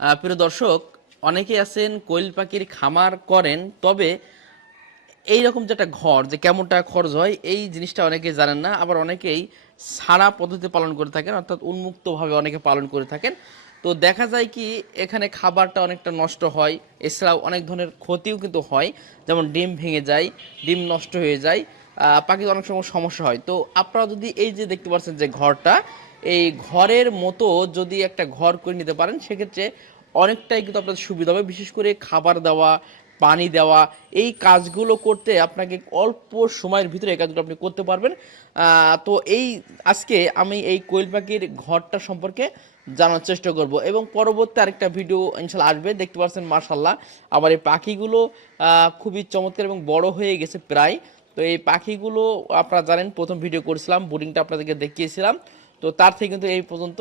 প্রিয় দর্শক, অনেকেই আছেন কোয়েল পাখির খামার করেন, তবে এইরকম যে একটা ঘর যে কেমন টাকা খরচ হয় এই জিনিসটা অনেকেই জানেন না। আবার অনেকেই ছাড়া পদ্ধতি পালন করে থাকেন, অর্থাৎ উন্মুক্তভাবে অনেকে পালন করে থাকেন। তো দেখা যায় কি এখানে খাবারটা অনেকটা নষ্ট হয়, এছাড়াও অনেক ধরনের ক্ষতিও কিন্তু হয়। যেমন ডিম ভেঙে যায়, ডিম নষ্ট হয়ে যায়, পাখির অনেক সময় সমস্যা হয়। তো আপনারা যদি এই যে দেখতে পাচ্ছেন যে ঘরটা, এই ঘরের মতো যদি একটা ঘর করে নিতে পারেন সেক্ষেত্রে অনেকটাই কিন্তু আপনাদের সুবিধা হবে। বিশেষ করে খাবার দেওয়া, পানি দেওয়া, এই কাজগুলো করতে আপনাকে অল্প সময়ের ভিতরে এই কাজগুলো আপনি করতে পারবেন। তো এই আজকে আমি এই কোয়েল পাখির ঘরটা সম্পর্কে জানার চেষ্টা করব, এবং পরবর্তী আরেকটা ভিডিও ইনশাল্লাহ আসবে। দেখতে পাচ্ছেন মাশাল্লাহ আমার এই পাখিগুলো খুবই চমৎকার এবং বড় হয়ে গেছে প্রায়। তো এই পাখিগুলো আপনারা জানেন প্রথম ভিডিও করেছিলাম, বোর্ডিংটা আপনাদেরকে দেখিয়েছিলাম। তো তার থেকে কিন্তু এই পর্যন্ত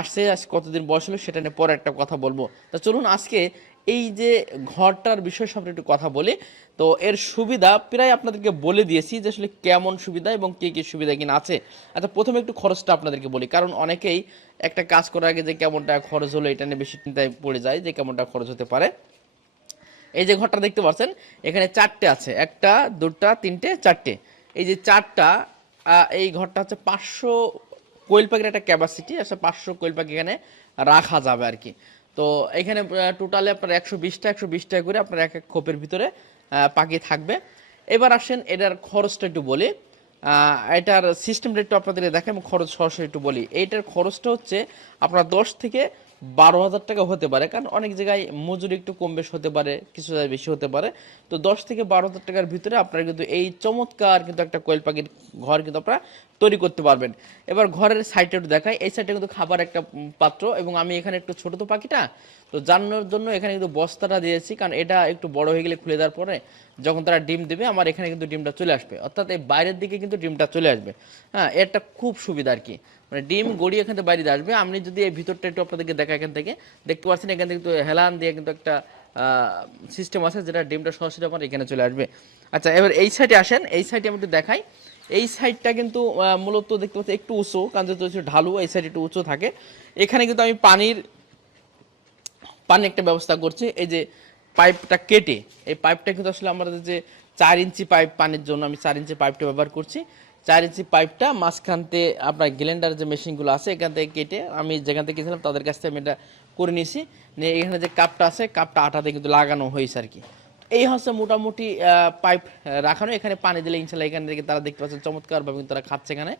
আসছে। আজ কতদিন বয়স হলো সেটা নিয়ে পরে একটা কথা বলবো। তা চলুন আজকে এই যে ঘরটার বিষয় সম্পর্কে একটু কথা বলি। তো এর সুবিধা প্রায় আপনাদেরকে বলে দিয়েছি যে আসলে কেমন সুবিধা এবং কী কী সুবিধা কিনা আছে। আচ্ছা, প্রথমে একটু খরচটা আপনাদেরকে বলি, কারণ অনেকেই একটা কাজ করার আগে যে কেমন টাকা খরচ হলো এটা নিয়ে বেশি চিন্তায় পড়ে যায় যে কেমন টাকা খরচ হতে পারে। এই যে ঘরটা দেখতে পাচ্ছেন, এখানে চারটে আছে, একটা দুটা তিনটে চারটে। এই যে চারটা, এই ঘরটা হচ্ছে 500 কোয়েল পাখির একটা ক্যাপাসিটি আছে, 500 কোয়েল পাখি এখানে রাখা যাবে আর কি। তো এখানে টোটালে আপনার 120টা করে আপনার এক এক খোপের ভিতরে পাখি থাকবে। এবার আসেন এটার খরচটা একটু বলি। এটার সিস্টেমটা একটু আপনাদের দেখেন, খরচ সরাসরি একটু বলি। এইটার খরচটা হচ্ছে আপনার 10 থেকে 12 হাজার টাকা হতে পারে, কারণ অনেক জায়গায় মজুরি একটু কম বেশ হতে পারে, কিছু জায়গায় বেশি হতে পারে। তো 10 থেকে 12 হাজার টাকার ভিতরে আপনারা কিন্তু এই চমৎকার কিন্তু একটা কোয়েল পাখির ঘর কিন্তু আপনারা তৈরি করতে পারবেন। এবার ঘরের সাইডটা একটু দেখাই। এই সাইডটা কিন্তু খাবার একটা পাত্র, এবং আমি এখানে একটু ছোট তো পাখিটা, তো জানানোর জন্য এখানে কিন্তু বস্তাটা দিয়েছি, কারণ এটা একটু বড় হয়ে গেলে খুলে দেওয়ার পরে যখন তারা ডিম দেবে আমার এখানে কিন্তু ডিমটা চলে আসবে, অর্থাৎ এই বাইরের দিকে কিন্তু ডিমটা চলে আসবে। হ্যাঁ, এটা খুব সুবিধা আর কি। মানে ডিম গড়িয়ে এখান থেকে বাইরে দিয়ে আসবে। আমি যদি এই ভিতরটা একটু আপনাদেরকে দেখা, এখান থেকে দেখতে পাচ্ছেন এখান থেকে কিন্তু হেলান দিয়ে কিন্তু একটা সিস্টেম আছে যেটা ডিমটা সরাসরি আমার এখানে চলে আসবে। আচ্ছা, এবার এই সাইডে আসেন। এই সাইডে আমি একটু দেখাই। এই সাইডটা কিন্তু মূলত দেখতে পাচ্ছি একটু উঁচু, কারণ যেহেতু হচ্ছে ঢালু, এই সাইড একটু উঁচু থাকে। এখানে কিন্তু আমি পানি একটা ব্যবস্থা করছি। এই যে পাইপটা কেটে, এই পাইপটা কিন্তু আসলে আমাদের যে 4 ইঞ্চি পাইপ পানির জন্য আমি 4 ইঞ্চি পাইপটা ব্যবহার করছি। 4 ইঞ্চি পাইপটা মাঝখানতে আপনার গ্যালেন্ডার যে মেশিনগুলো আছে এখান থেকে কেটে আমি যেখান থেকে গেছিলাম তাদের কাছ থেকে আমি এটা করে নিয়েছি। নিয়ে এখানে যে কাপটা আছে কাপটা আটাতে কিন্তু লাগানো হয়েছে আর কি। এই হচ্ছে মোটামুটি পাইপ রাখানো। এখানে পানি দিলে ইনশাল্লাহ এখান থেকে তারা দেখতে পাচ্ছেন চমৎকারভাবে কিন্তু তারা খাচ্ছে এখানে।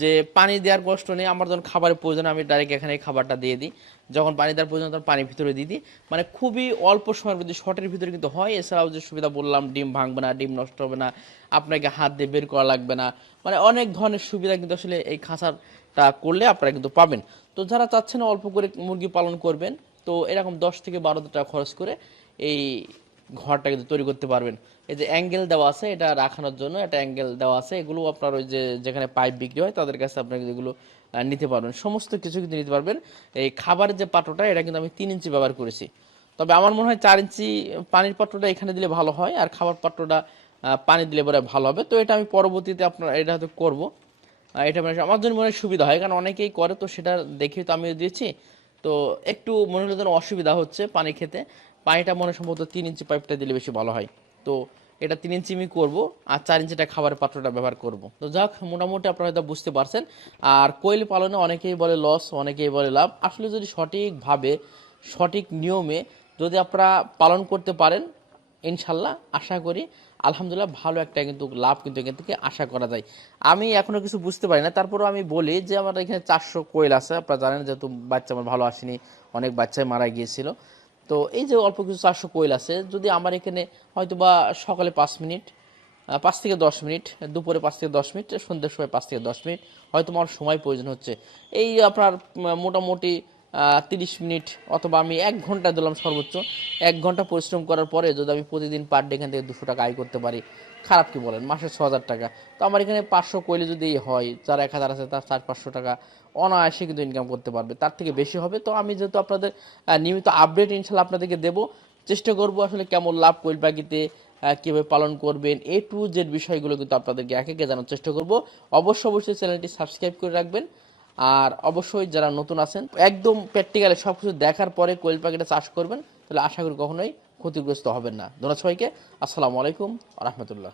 যে পানি দেওয়ার কষ্ট নেই, আমার যখন খাবারের প্রয়োজন আমি ডাইরেক্ট এখানে খাবারটা দিয়ে দিই, যখন পানি দেওয়ার প্রয়োজন তখন পানির ভিতরে দিয়ে দিই। মানে খুবই অল্প সময়ের মধ্যে শর্টের ভিতরে কিন্তু হয়। এছাড়াও যে সুবিধা বললাম, ডিম ভাঙবে না, ডিম নষ্ট হবে না, আপনাকে হাত দিয়ে বের করা লাগবে না, মানে অনেক ধরনের সুবিধা কিন্তু আসলে এই খাঁচাটা করলে আপনারা কিন্তু পাবেন। তো যারা চাচ্ছেন অল্প করে মুরগি পালন করবেন, তো এরকম 10 থেকে 12 হাজার টাকা খরচ করে এই ঘরটা কিন্তু তৈরি করতে পারবেন। এই যে অ্যাঙ্গেল দেওয়া আছে এটা রাখানোর জন্য, একটা অ্যাঙ্গেল দেওয়া আছে, এগুলো আপনার ওই যে যেখানে পাইপ বিক্রি হয় তাদের কাছে আপনারা এগুলো নিতে পারবেন, সমস্ত কিছু কিন্তু নিতে পারবেন। এই খাবারের যে পাত্রটা এটা কিন্তু আমি 3 ইঞ্চি ব্যবহার করেছি, তবে আমার মনে হয় 4 ইঞ্চি পানির পাত্রটা এখানে দিলে ভালো হয়, আর খাবার পাত্রটা পানি দিলে পরে ভালো হবে। তো এটা আমি পরবর্তীতে আপনার এটা হয়তো করবো। এটা মানে আমার জন্য মনে হয় সুবিধা হয়, কারণ অনেকেই করে, তো সেটা দেখেই তো আমিও দিয়েছি। তো একটু মনে হলো যেন অসুবিধা হচ্ছে পানি খেতে, পানিটা মনে হয় সম্ভবত 3 ইঞ্চি পাইপটা দিলে বেশি ভালো হয়। তো এটা 3 ইঞ্চি আমি করবো, আর 4 ইঞ্চিটা খাবারের পাত্রটা ব্যবহার করব। তো যাক, মোটামুটি আপনারা হয়তো বুঝতে পারছেন। আর কোয়েল পালনে অনেকেই বলে লস, অনেকেই বলে লাভ। আসলে যদি সঠিকভাবে সঠিক নিয়মে যদি আপনারা পালন করতে পারেন, ইনশাল্লাহ আশা করি আলহামদুলিল্লাহ ভালো একটা কিন্তু লাভ কিন্তু এখান থেকে আশা করা যায়। আমি এখনো কিছু বুঝতে পারি না, তারপরেও আমি বলি যে আমার এখানে 400 কোয়েল আছে। আপনারা জানেন যেহেতু বাচ্চা আমার ভালো আসেনি, অনেক বাচ্চাই মারা গিয়েছিল। তো এই যে অল্প কিছু 400 কোয়েল আছে, যদি আমার এখানে হয়তো বা সকালে 5 মিনিট, 5 থেকে 10 মিনিট, দুপুরে 5 থেকে 10 মিনিট, সন্ধ্যের সময় 5 থেকে 10 মিনিট হয়তো আমার সময় প্রয়োজন হচ্ছে। এই আপনার মোটামুটি 30 মিনিট অথবা আমি 1 ঘন্টা দিলাম সর্বোচ্চ। 1 ঘন্টা পরিশ্রম করার পরে যদি আমি প্রতিদিন পার ডে এখান থেকে 200 টাকা আয় করতে পারি, খারাপ কি বলেন? মাসে 6,000 টাকা। তো আমার এখানে 500 কোয়েলে যদি হয়, যার 1,000 আছে তার 400-500 টাকা অনায়াসে কিন্তু ইনকাম করতে পারবে, তার থেকে বেশি হবে। তো আমি যেহেতু আপনাদের নিয়মিত আপডেট ইনশাল্লাহ আপনাদেরকে দেবো, চেষ্টা করবো আসলে কেমন লাভ কোয়েল পাখিতে, কীভাবে পালন করবেন, A to Z বিষয়গুলো কিন্তু আপনাদেরকে একে একে জানার চেষ্টা করব। অবশ্যই চ্যানেলটি সাবস্ক্রাইব করে রাখবেন। আর অবশ্যই যারা নতুন আছেন একদম প্র্যাকটিক্যালি সব কিছু দেখার পরে কোয়েল পাখিটা চাষ করবেন, তাহলে আশা করি কখনোই ক্ষতিগ্রস্ত হবেন না। ধন্যবাদ সবাইকে। আসসালামু আলাইকুম ওয়া রাহমাতুল্লাহ।